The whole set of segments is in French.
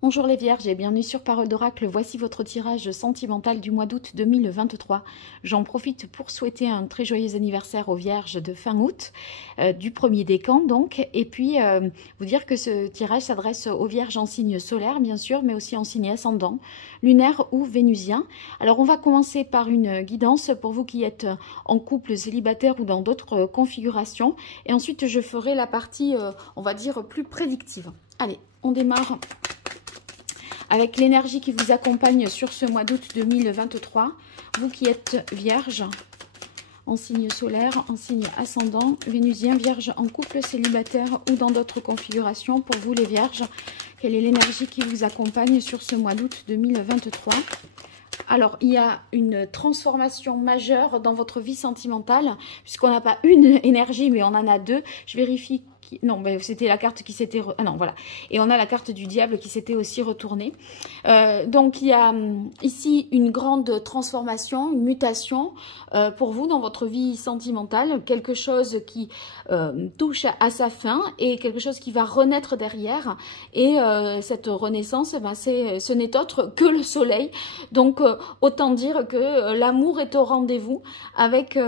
Bonjour les Vierges et bienvenue sur Parole d'Oracle. Voici votre tirage sentimental du mois d'août 2023. J'en profite pour souhaiter un très joyeux anniversaire aux Vierges de fin août, du 1er décan donc. Et puis vous dire que ce tirage s'adresse aux Vierges en signe solaire bien sûr, mais aussi en signe ascendant, lunaire ou vénusien. Alors on va commencer par une guidance pour vous qui êtes en couple, célibataire ou dans d'autres configurations. Et ensuite je ferai la partie, on va dire, plus prédictive. Allez, on démarre avec l'énergie qui vous accompagne sur ce mois d'août 2023. Vous qui êtes vierge, en signe solaire, en signe ascendant, vénusien, vierge en couple, célibataire ou dans d'autres configurations. Pour vous les vierges, quelle est l'énergie qui vous accompagne sur ce mois d'août 2023 ? Alors, il y a une transformation majeure dans votre vie sentimentale, puisqu'on n'a pas une énergie, mais on en a deux. Je vérifie. Non, mais c'était la carte qui s'était... Ah non, voilà. Et on a la carte du diable qui s'était aussi retournée. Donc, il y a ici une grande transformation, une mutation pour vous dans votre vie sentimentale. Quelque chose qui touche à sa fin et quelque chose qui va renaître derrière. Et cette renaissance, ben, ce n'est autre que le soleil. Donc, autant dire que l'amour est au rendez-vous avec...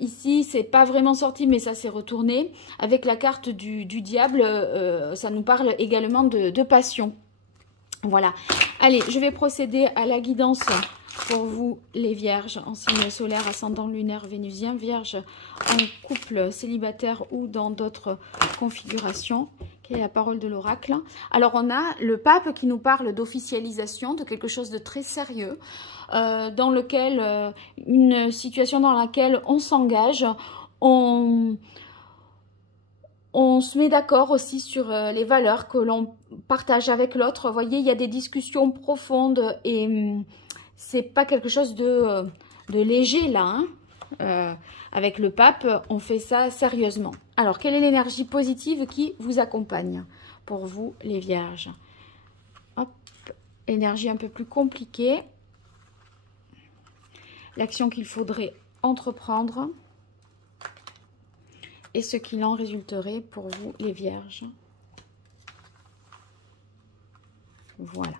ici, c'est pas vraiment sorti, mais ça s'est retourné. Avec la carte du diable, ça nous parle également de passion. Voilà. Allez, je vais procéder à la guidance pour vous, les vierges, en signe solaire, ascendant lunaire, vénusien, vierge en couple, célibataire ou dans d'autres configurations. Quelle est la parole de l'oracle? Alors, on a le pape qui nous parle d'officialisation, de quelque chose de très sérieux, dans lequel, une situation dans laquelle on s'engage, on se met d'accord aussi sur les valeurs que l'on partage avec l'autre. Vous voyez, il y a des discussions profondes et c'est pas quelque chose de léger là. Avec le pape, on fait ça sérieusement. Alors, quelle est l'énergie positive qui vous accompagne pour vous, les vierges? Hop, énergie un peu plus compliquée. L'action qu'il faudrait entreprendre et ce qu'il en résulterait pour vous, les vierges. Voilà.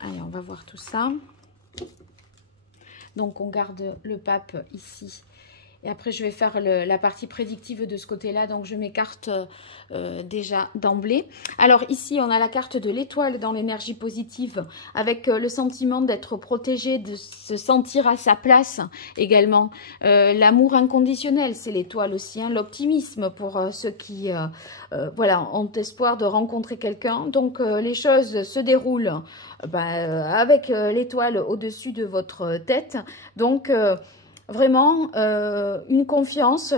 Allez, on va voir tout ça. Donc, on garde le pape ici. Et après, je vais faire la partie prédictive de ce côté-là. Donc, je m'écarte déjà d'emblée. Alors, ici, on a la carte de l'étoile dans l'énergie positive avec le sentiment d'être protégé, de se sentir à sa place également. L'amour inconditionnel, c'est l'étoile aussi. Hein, l'optimisme pour ceux qui voilà, ont espoir de rencontrer quelqu'un. Donc, les choses se déroulent avec l'étoile au-dessus de votre tête. Donc, vraiment, une confiance,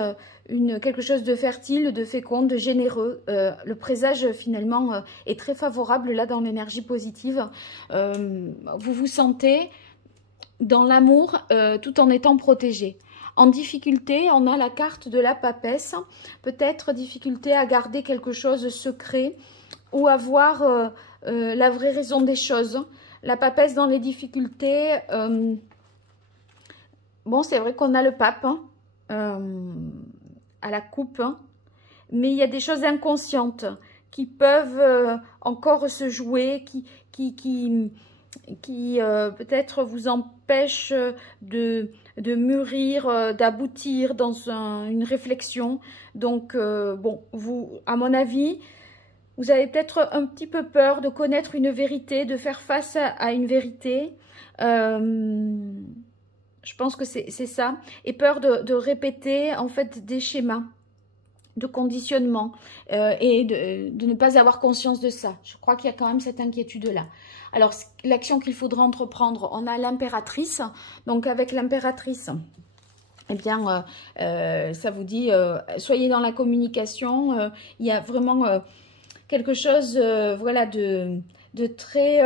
quelque chose de fertile, de fécond, de généreux. Le présage, finalement, est très favorable, là, dans l'énergie positive. Vous vous sentez dans l'amour, tout en étant protégé. En difficulté, on a la carte de la papesse. Peut-être difficulté à garder quelque chose secret ou à voir la vraie raison des choses. La papesse dans les difficultés... Bon, c'est vrai qu'on a le pape à la coupe, hein, mais il y a des choses inconscientes qui peuvent encore se jouer, qui peut-être vous empêchent de mûrir, d'aboutir dans une réflexion. Donc, bon, vous, à mon avis, vous avez peut-être un petit peu peur de connaître une vérité, de faire face à une vérité. Je pense que c'est ça. Et peur de répéter, en fait, des schémas de conditionnement et de ne pas avoir conscience de ça. Je crois qu'il y a quand même cette inquiétude-là. Alors, l'action qu'il faudra entreprendre, on a l'impératrice. Donc, avec l'impératrice, eh bien, ça vous dit, soyez dans la communication. Il y a vraiment quelque chose, voilà, de très...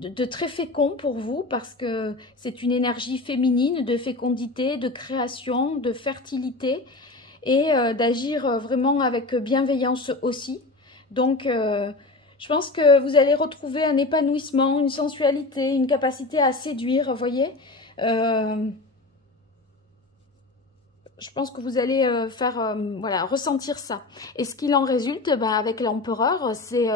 de très fécond pour vous parce que c'est une énergie féminine de fécondité, de création, de fertilité et d'agir vraiment avec bienveillance aussi. Donc, je pense que vous allez retrouver un épanouissement, une sensualité, une capacité à séduire, vous voyez. je pense que vous allez voilà, ressentir ça. Et ce qu'il en résulte, avec l'empereur, c'est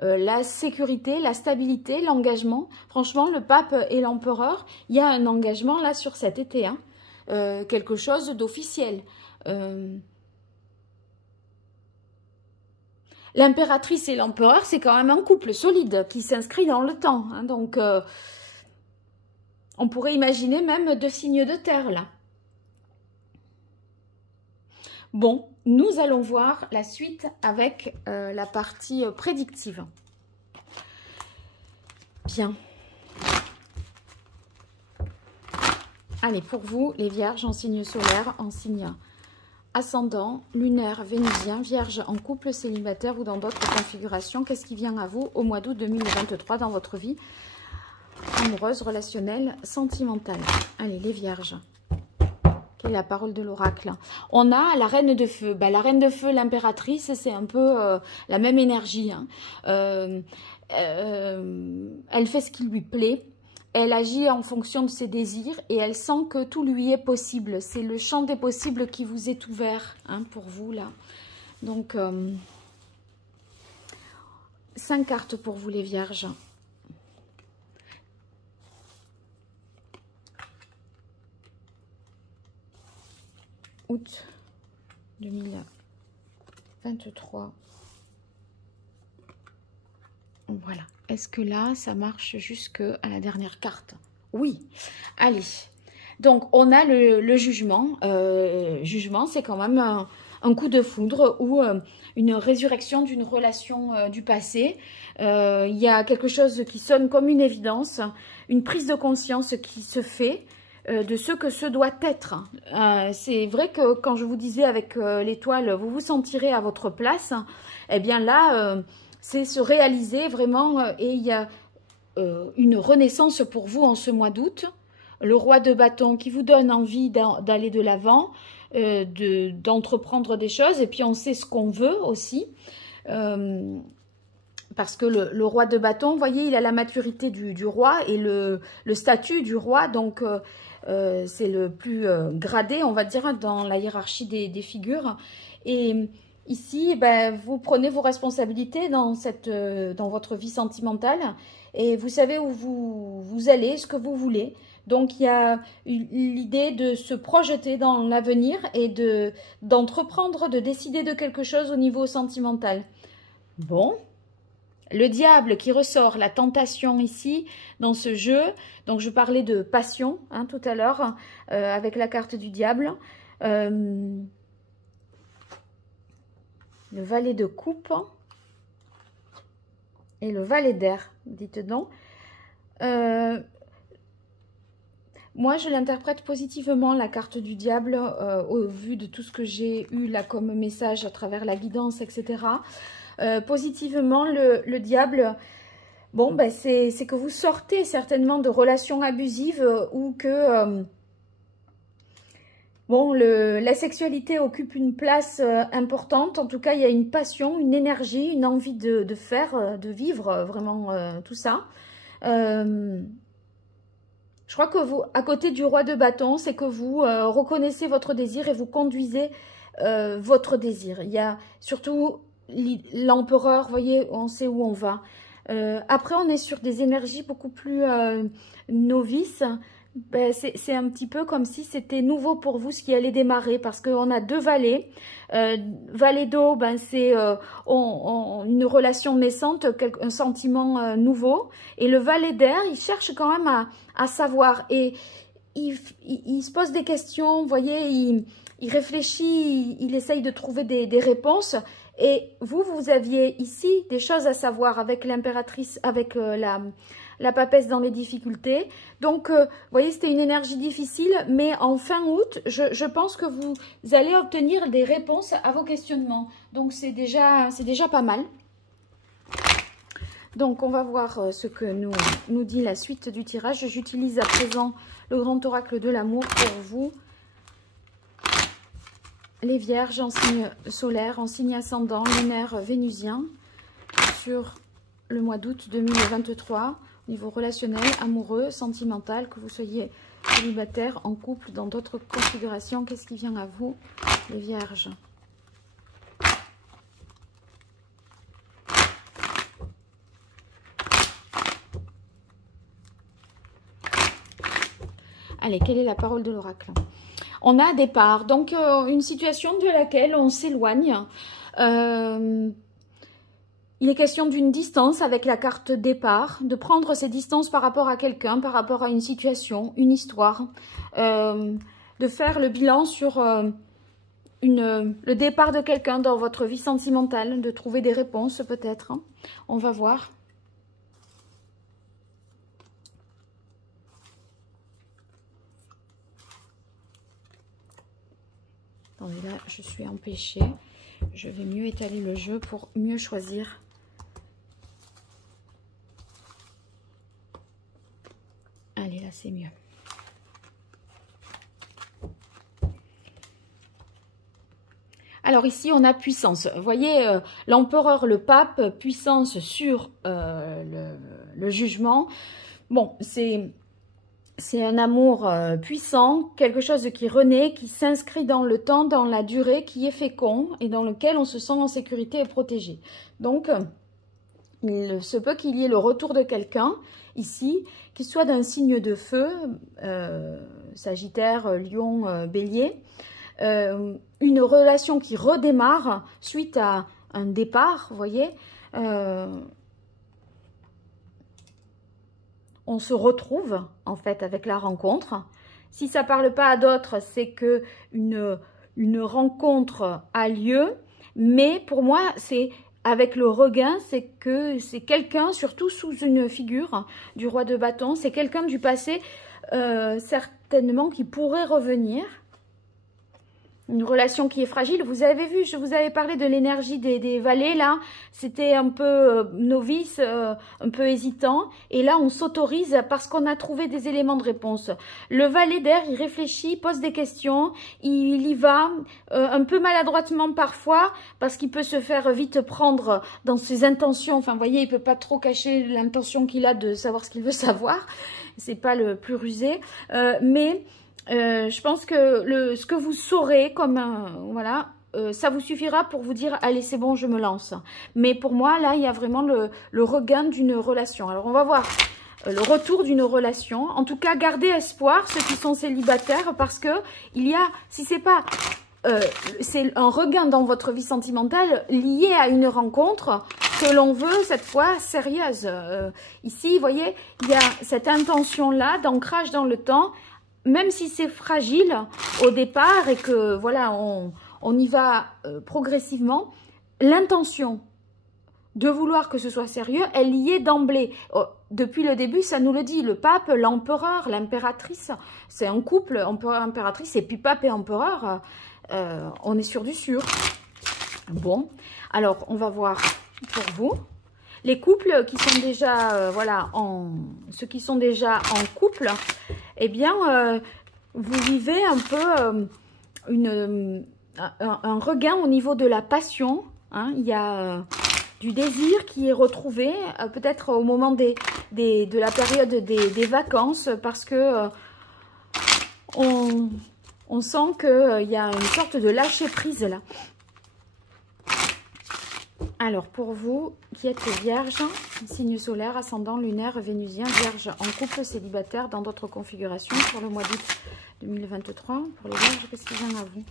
la sécurité, la stabilité, l'engagement. Franchement, le pape et l'empereur, il y a un engagement là sur cet été, hein. Quelque chose d'officiel. L'impératrice et l'empereur, c'est quand même un couple solide qui s'inscrit dans le temps, hein. Donc, on pourrait imaginer même 2 signes de terre là. Bon, nous allons voir la suite avec la partie prédictive. Bien. Allez, pour vous, les vierges en signe solaire, en signe ascendant, lunaire, vénusien, vierge en couple, célibataire ou dans d'autres configurations, qu'est-ce qui vient à vous au mois d'août 2023 dans votre vie amoureuse, relationnelle, sentimentale? Allez, les vierges. La parole de l'oracle. On a la reine de feu. La reine de feu, l'impératrice, c'est un peu la même énergie, hein. Elle fait ce qui lui plaît. Elle agit en fonction de ses désirs et elle sent que tout lui est possible. C'est le champ des possibles qui vous est ouvert, hein, pour vous là. Donc, 5 cartes pour vous les vierges. Août 2023. Voilà. Est-ce que là, ça marche jusqu'à la dernière carte? Oui. Allez. Donc, on a le jugement. Jugement, c'est quand même un coup de foudre ou une résurrection d'une relation du passé. Il y a quelque chose qui sonne comme une évidence, une prise de conscience qui se fait de ce que ce doit être. C'est vrai que quand je vous disais avec l'étoile, vous vous sentirez à votre place, eh bien là, c'est se réaliser vraiment et il y a une renaissance pour vous en ce mois d'août. Le roi de bâton qui vous donne envie d'aller de l'avant, d'entreprendre des choses et puis on sait ce qu'on veut aussi. Parce que le roi de bâton, vous voyez, il a la maturité du roi et le statut du roi, donc c'est le plus gradé, on va dire, dans la hiérarchie des figures. Et ici, vous prenez vos responsabilités dans votre vie sentimentale et vous savez où vous allez, ce que vous voulez. Donc, il y a l'idée de se projeter dans l'avenir et d'entreprendre, de décider de quelque chose au niveau sentimental. Bon. Le diable qui ressort, la tentation ici, dans ce jeu. Donc, je parlais de passion, hein, tout à l'heure, avec la carte du diable. Le valet de coupe et le valet d'air, dites donc. Moi, je l'interprète positivement, la carte du diable, au vu de tout ce que j'ai eu là comme message à travers la guidance, etc. Positivement, le diable, bon, c'est que vous sortez certainement de relations abusives ou que bon, la sexualité occupe une place importante. En tout cas, il y a une passion, une énergie, une envie de faire, de vivre vraiment tout ça. Je crois que vous, à côté du roi de bâton, c'est que vous reconnaissez votre désir et vous conduisez votre désir. Il y a surtout l'empereur, vous voyez, on sait où on va. Après, on est sur des énergies beaucoup plus novices. C'est un petit peu comme si c'était nouveau pour vous ce qui allait démarrer, parce qu'on a 2 valets. Valet d'eau, c'est une relation naissante, un sentiment nouveau. Et le valet d'air, il cherche quand même à savoir. Et il se pose des questions, vous voyez, il réfléchit, il essaye de trouver des réponses. Et vous aviez ici des choses à savoir avec l'impératrice, avec la papesse dans les difficultés. Donc, vous voyez, c'était une énergie difficile, mais en fin août, je pense que vous allez obtenir des réponses à vos questionnements. Donc, c'est déjà pas mal. Donc, on va voir ce que nous dit la suite du tirage. J'utilise à présent le grand oracle de l'amour pour vous. Les vierges en signe solaire, en signe ascendant, lunaire, vénusien, sur le mois d'août 2023. Niveau relationnel, amoureux, sentimental, que vous soyez célibataire, en couple, dans d'autres configurations. Qu'est-ce qui vient à vous, les vierges? Allez, quelle est la parole de l'oracle? On a départ, donc une situation de laquelle on s'éloigne. Il est question d'une distance avec la carte départ, de prendre ces distances par rapport à quelqu'un, par rapport à une situation, une histoire, de faire le bilan sur le départ de quelqu'un dans votre vie sentimentale, de trouver des réponses peut-être. Hein. On va voir. Attendez, là, je suis empêchée. Je vais mieux étaler le jeu pour mieux choisir. Allez, là, c'est mieux. Alors ici, on a puissance. Vous voyez, l'empereur, le pape, puissance sur le jugement. Bon, c'est un amour puissant, quelque chose qui renaît, qui s'inscrit dans le temps, dans la durée, qui est fécond et dans lequel on se sent en sécurité et protégé. Donc, il se peut qu'il y ait le retour de quelqu'un ici, qui soit d'un signe de feu, Sagittaire, Lion, Bélier, une relation qui redémarre suite à un départ, vous voyez, on se retrouve en fait avec la rencontre. Si ça ne parle pas à d'autres, c'est que une rencontre a lieu, mais pour moi, c'est avec le regain, c'est que c'est quelqu'un, surtout sous une figure du roi de bâton, c'est quelqu'un du passé, certainement qui pourrait revenir. Une relation qui est fragile. Vous avez vu, je vous avais parlé de l'énergie des valets, là. C'était un peu novice, un peu hésitant. Et là, on s'autorise parce qu'on a trouvé des éléments de réponse. Le valet d'air, il réfléchit, pose des questions. Il y va un peu maladroitement parfois parce qu'il peut se faire vite prendre dans ses intentions. Enfin, vous voyez, il peut pas trop cacher l'intention qu'il a de savoir ce qu'il veut savoir. C'est pas le plus rusé. Je pense que ce que vous saurez comme voilà, ça vous suffira pour vous dire allez c'est bon je me lance. Mais pour moi là il y a vraiment le regain d'une relation. Alors on va voir le retour d'une relation. En tout cas gardez espoir ceux qui sont célibataires parce que il y a, si c'est pas c'est un regain dans votre vie sentimentale lié à une rencontre que l'on veut cette fois sérieuse. Ici vous voyez il y a cette intention là d'ancrage dans le temps. Même si c'est fragile au départ et que voilà, on y va progressivement, l'intention de vouloir que ce soit sérieux, elle y est d'emblée. Depuis le début, ça nous le dit, le pape, l'empereur, l'impératrice, c'est un couple, empereur-impératrice, et puis pape et empereur, on est sûr du sûr. Bon, alors on va voir pour vous. Les couples qui sont déjà, voilà, ceux qui sont déjà en couple, eh bien, vous vivez un peu un regain au niveau de la passion. Hein. Il y a du désir qui est retrouvé, peut-être au moment de la période des vacances, parce que on sent qu'il y a une sorte de lâcher-prise là. Alors, pour vous qui êtes vierge, signe solaire, ascendant, lunaire, vénusien, vierge en couple, célibataire, dans d'autres configurations pour le mois d'août 2023. Pour les vierges, qu'est-ce qui vient à vous?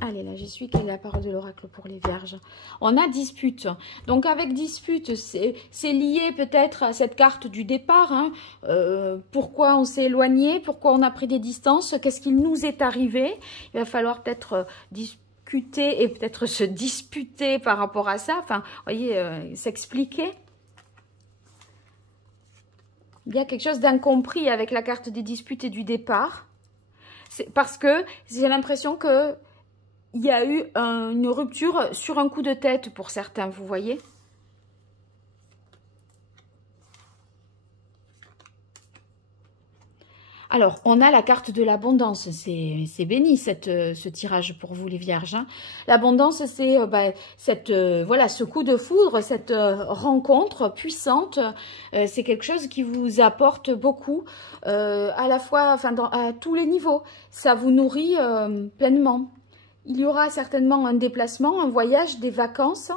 Allez, là, j'y suis. Quelle est la parole de l'oracle pour les vierges? On a dispute. Donc, avec dispute, c'est lié peut-être à cette carte du départ. Hein. Pourquoi on s'est éloigné? Pourquoi on a pris des distances? Qu'est-ce qui nous est arrivé? Il va falloir peut-être discuter et peut-être se disputer par rapport à ça, enfin, vous voyez, s'expliquer. Il y a quelque chose d'incompris avec la carte des disputes et du départ, parce que j'ai l'impression que il y a eu une rupture sur un coup de tête pour certains, vous voyez. Alors, on a la carte de l'abondance. C'est béni, ce tirage pour vous, les vierges. Hein. L'abondance, c'est voilà, ce coup de foudre, cette rencontre puissante. C'est quelque chose qui vous apporte beaucoup, à la fois, enfin, à tous les niveaux. Ça vous nourrit pleinement. Il y aura certainement un déplacement, un voyage, des vacances.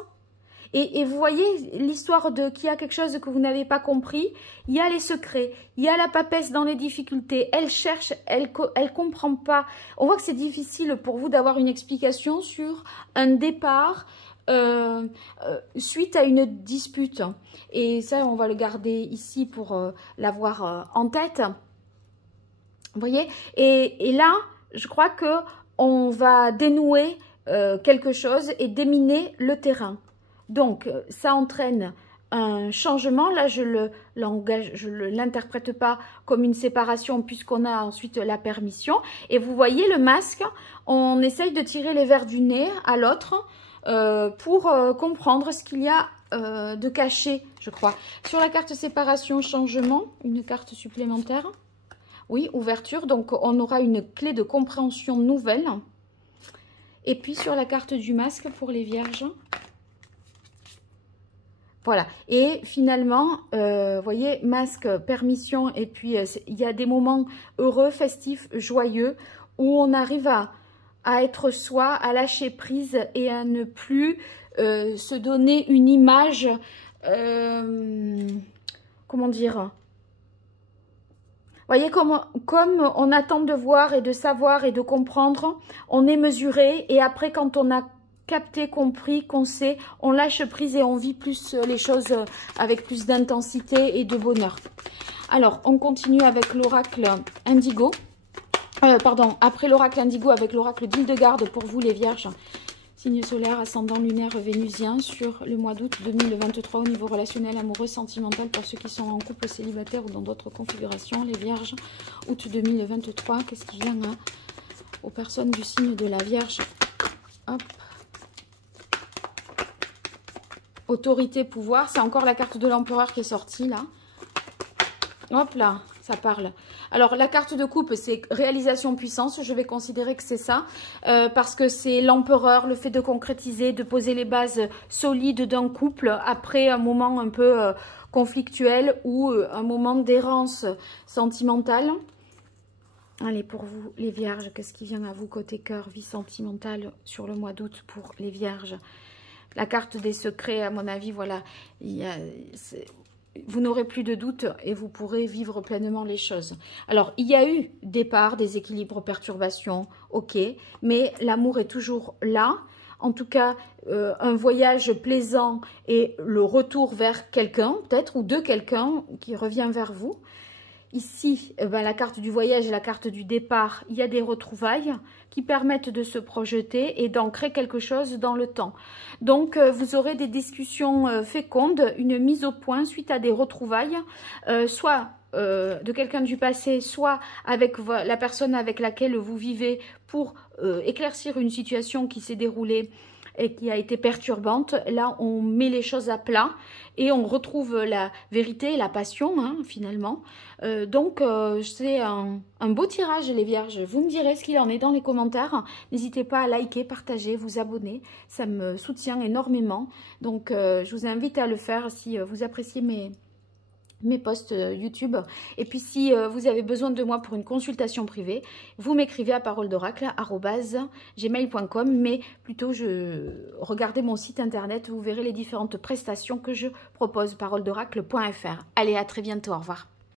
Et vous voyez, l'histoire de qu'il y a quelque chose que vous n'avez pas compris, il y a les secrets, il y a la papesse dans les difficultés, elle cherche, elle comprend pas. On voit que c'est difficile pour vous d'avoir une explication sur un départ suite à une dispute. Et ça, on va le garder ici pour l'avoir en tête. Vous voyez, et là, je crois que on va dénouer quelque chose et déminer le terrain. Donc, ça entraîne un changement. Là, je ne l'interprète pas comme une séparation puisqu'on a ensuite la permission. Et vous voyez le masque, on essaye de tirer les verres du nez à l'autre pour comprendre ce qu'il y a de caché, je crois. Sur la carte séparation, changement, une carte supplémentaire. Oui, ouverture. Donc, on aura une clé de compréhension nouvelle. Et puis, sur la carte du masque pour les vierges. Voilà, et finalement, vous voyez, masque, permission, et puis il y a des moments heureux, festifs, joyeux, où on arrive à être soi, à lâcher prise et à ne plus se donner une image, comment dire, vous voyez, comme on attend de voir et de savoir et de comprendre, on est mesuré, et après quand on a capté, compris, qu'on sait, on lâche prise et on vit plus les choses avec plus d'intensité et de bonheur. Alors, on continue avec l'oracle indigo. Pardon, après l'oracle indigo, avec l'oracle d'Hildegarde pour vous les vierges. Signe solaire, ascendant lunaire vénusien sur le mois d'août 2023 au niveau relationnel, amoureux, sentimental pour ceux qui sont en couple célibataire ou dans d'autres configurations. Les vierges, août 2023, qu'est-ce qui vient hein, aux personnes du signe de la Vierge? Hop. Autorité, pouvoir, c'est encore la carte de l'empereur qui est sortie là. Hop là, ça parle. Alors la carte de coupe, c'est réalisation puissance, je vais considérer que c'est ça. Parce que c'est l'empereur, le fait de concrétiser, de poser les bases solides d'un couple après un moment un peu conflictuel ou un moment d'errance sentimentale. Allez, pour vous les vierges, qu'est-ce qui vient à vous côté cœur, vie sentimentale sur le mois d'août pour les vierges? La carte des secrets, à mon avis, voilà, vous n'aurez plus de doute et vous pourrez vivre pleinement les choses. Alors, il y a eu départ, déséquilibre, perturbation, ok, mais l'amour est toujours là. En tout cas, un voyage plaisant et le retour vers quelqu'un, peut-être, ou de quelqu'un qui revient vers vous. Ici, la carte du voyage et la carte du départ, il y a des retrouvailles qui permettent de se projeter et d'ancrer quelque chose dans le temps. Donc, vous aurez des discussions fécondes, une mise au point suite à des retrouvailles, soit de quelqu'un du passé, soit avec la personne avec laquelle vous vivez pour éclaircir une situation qui s'est déroulée et qui a été perturbante. Là, on met les choses à plat et on retrouve la vérité et la passion, hein, finalement. Donc, c'est un beau tirage, les vierges. Vous me direz ce qu'il en est dans les commentaires. N'hésitez pas à liker, partager, vous abonner. Ça me soutient énormément. Donc, je vous invite à le faire si vous appréciez mes posts YouTube. Et puis si vous avez besoin de moi pour une consultation privée, vous m'écrivez à paroledoracle@gmail.com, mais plutôt regardez mon site internet, vous verrez les différentes prestations que je propose, paroledoracle.fr. Allez, à très bientôt, au revoir.